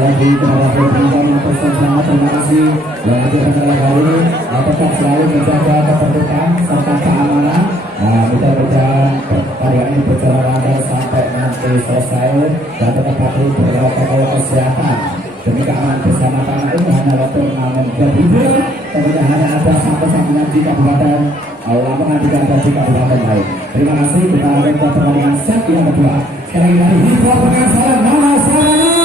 lagi kepada pemerintah yang sangat terima kasih yang hadir pada kali ini. Tetap selalu menjaga ketertiban serta keamanan. Mudah-mudahan karya ini berjalan lancar sampai nanti selesai dan tetap patuh protokol kesehatan demi keamanan bersama karena ini hanyalah turnamen berhibur. Tentunya hanya ada sampai di Kabupaten Lamongan dan di Kabupaten lain. Terima kasih. Kita akan ke pertandingan set yang kedua. Sekali lagi hibur pengasaran mana sarana.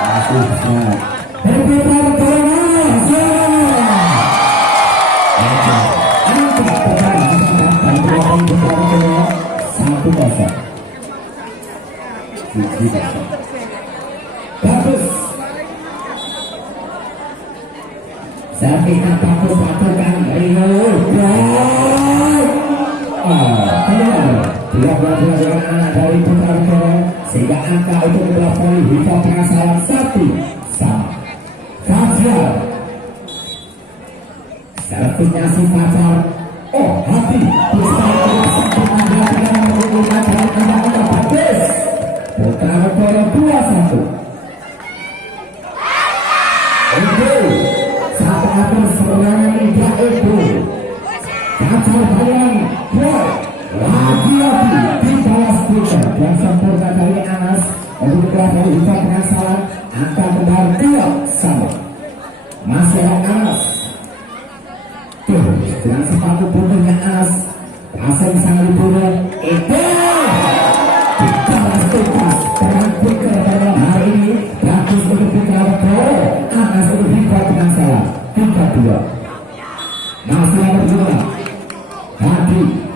Masih semangat. Berputar mana sarana. Satu kosong. Bagus. Saat kita bagus lakukan Rio. Dia belajar dengan anak dari Putra Negara sehingga angka untuk melampaui hingga pengasaran 1-1. Fajar. Servisnya si Fajar. Oh, hati. Putra Negara 2-1. Itu satu atur serangan Liga itu. Fajar Bayang. Lagi-lagi di bawah speaker dan sempurna dari Anas untuk melampaui hingga pengasaran angka kembar 2-1. Masih ada Anas. Dengan sepatu bodohnya Anas pasang sangat bodoh itu dibalas tuntas dengan speaker pada hari ini. Bagus untuk Putra Negara. Anas untuk hingga pengasaran 3-2. Masih ada juga Hadi.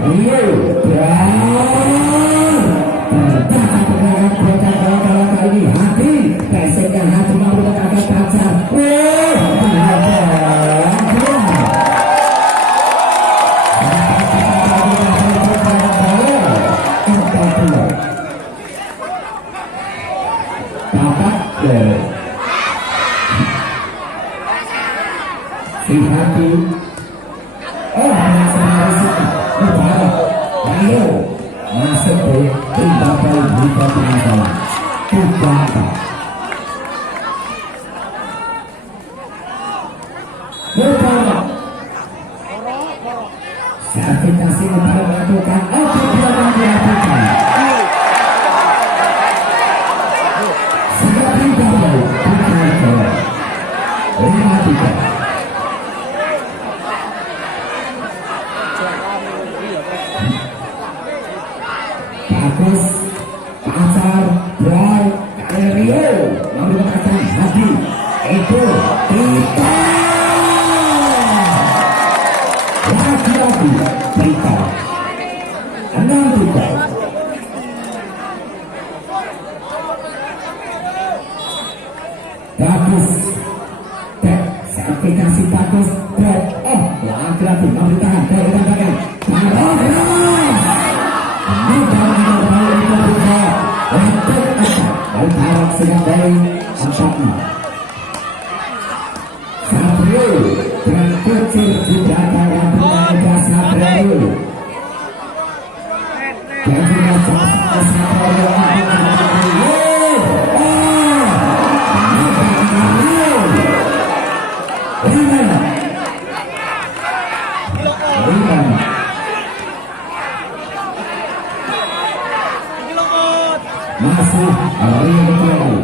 Rio bertahan dengan protokol kali ini. Hati pesennya Hati mampu agak Fajar. Si Hati Ayo masuk ke Timbapal Liga Pengasaran 3-4. Sertifikasi untuk melakukan apa yang dilakukan. Sangat Timbapal Putra Negara 5-3. Bagus, Fajar, Boy, Rio, menggunakan Hadi, itu kita. Lagi-lagi kita 6-3. Bagus, sertifikasi bagus, lagi-lagi memberikan dari sedang dari empatnya. Sabrio dengan kecil di belakang yang berada Sabrio. Dan juga Sabrio masih Rio betul.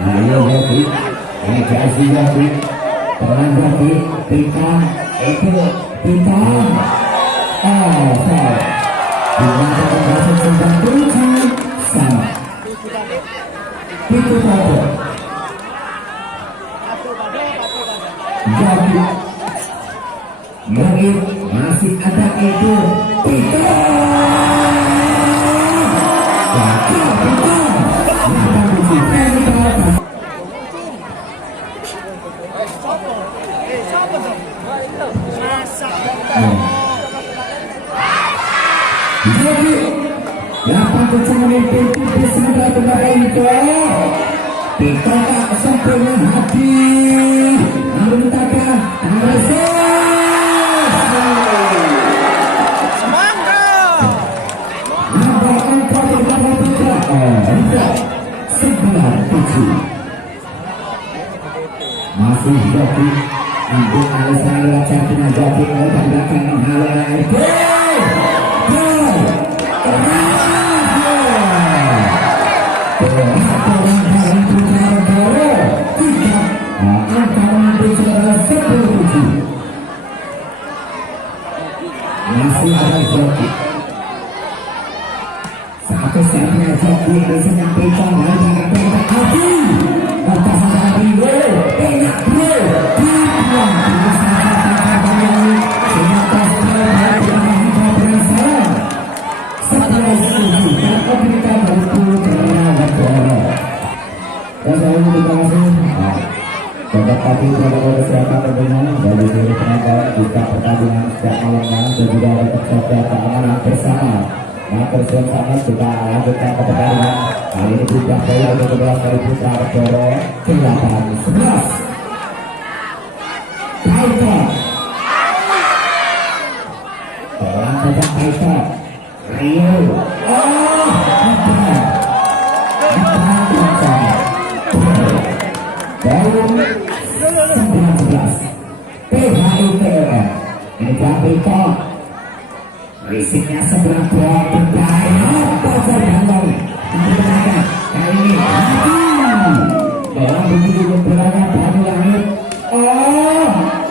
Ayo Yogi, ini kasih Yogi, peran Yogi, Pitan, itu Pitan. Foul. Dinyatakan wasit 97 sama. Itu foul. Yogi, Yogi masih ada itu Pitan. Jadi 8 menit tipis sementara tenaga itu ditolak sempurna hati namun takkan masih joki ambil alasan lewat dengan joki oleh belakang menghalang masih ada joki satu setnya joki bisa nyampaikan dan jangan hati pertahanan dari bro enak bro dibuang tapi protokol kesehatan tentunya bagi seluruh penonton jika pertandingan setiap malamnya dan juga ada terjaga keamanan bersama. Nah, bersama kita lanjutkan ke pertandingan kali ini berubah poin untuk kedua kali putra Boro 8-11. Tiger, pelan saja Tiger, Rio, PHIPLM ini Grafika risiknya sebelah bola berbahaya pasar bangun nanti tenaga kali ini bola begitu berbolanya batu langit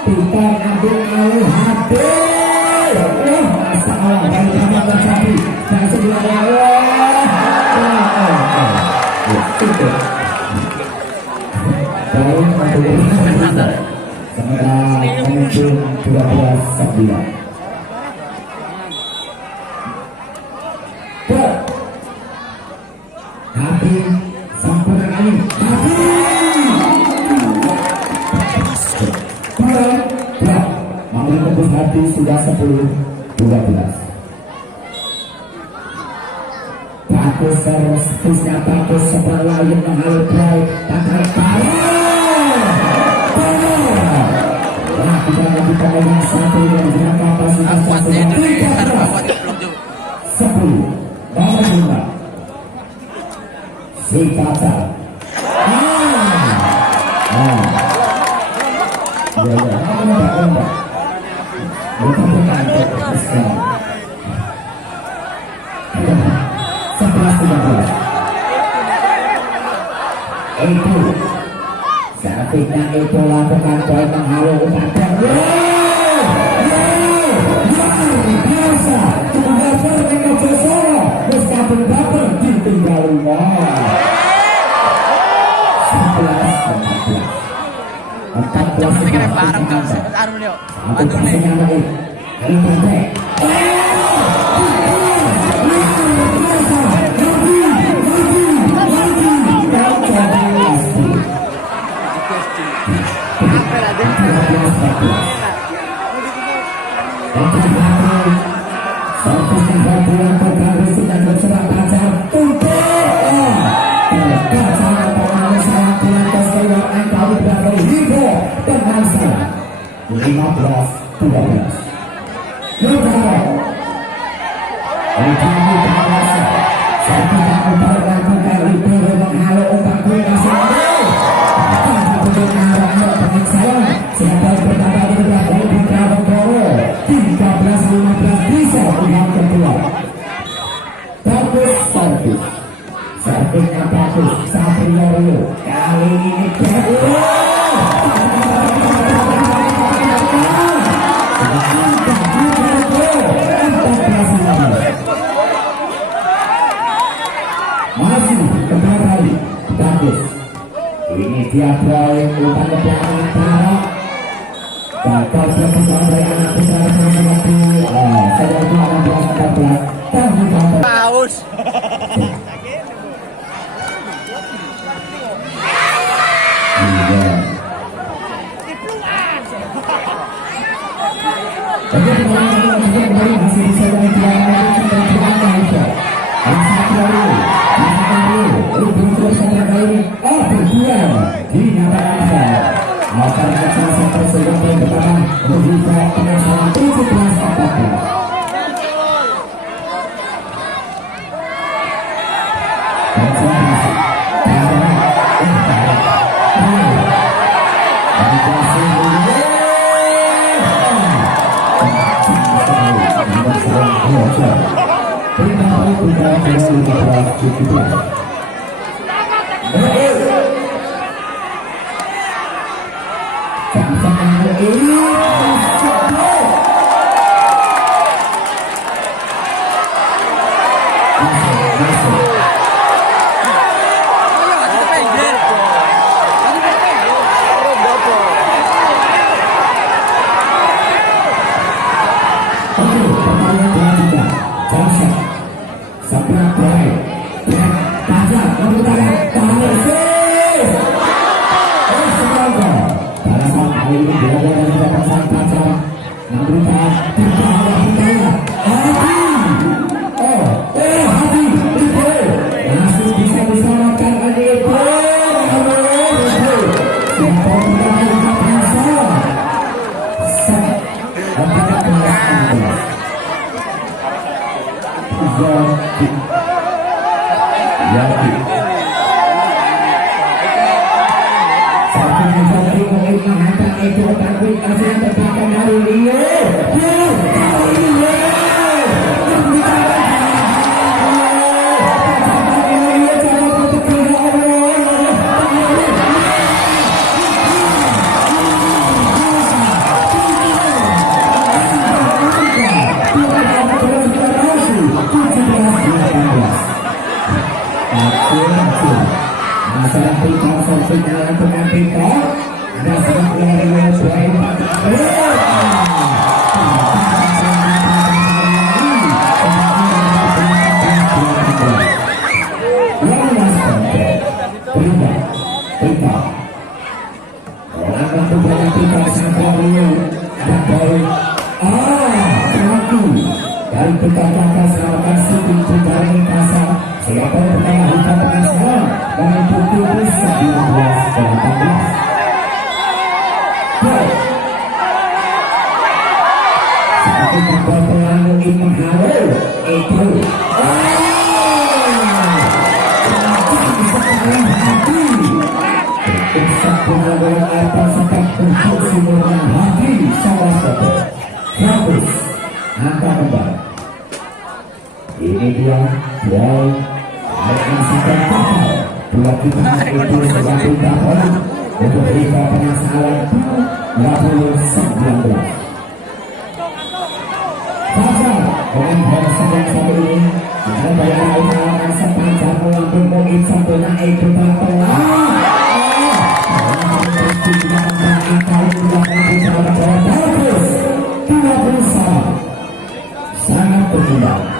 Peter ambil alih hadir masalah dari tangan terjadi dan sebelah bola sementara menuju 12-9. Hati sempurna kali. Hati. Mau tembus hati sudah 10-12. Bagus terus, terusnya bagus sebelah lain mengalir baik, takar parah. Kita lanjutkan dengan satu yang dengan kapasitas 10 nomor 5 si kaca itu selanjutnya itu lakukan poin menghalau pada biasa cuma mereka bersama meskipun dapat ditinggal rumah 13-15 bisa pihak kedua. Bagus servis, servisnya bagus. Satrio kali ini masih kedua kali bagus. Ini dia poin umpan ke belakang Barat. Gagal berkembang dari anak putra menghadapi saya 16-14 dan ditambah paus. Iya. Ini dia yang menyaksikan kapal dua kita itu sebagai kapal untuk Liga Penasaran 2019. Fajar dengan bola sedang satu ini dengan bayangan utamakan sepanjang melambung poin sampai naik ke tengah. Sangat berimbang.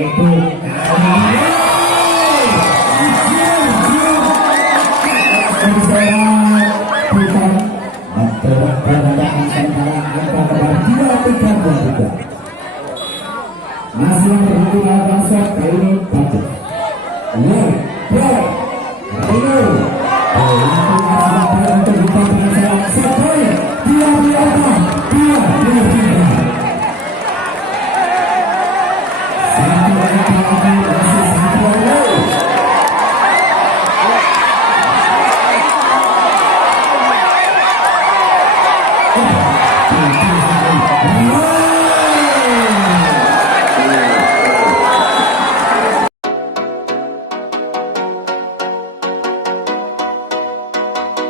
Itu melakukan shot kali ini bagus. Wow, wow, ini. Untuk kita dengan shot point. Dia satu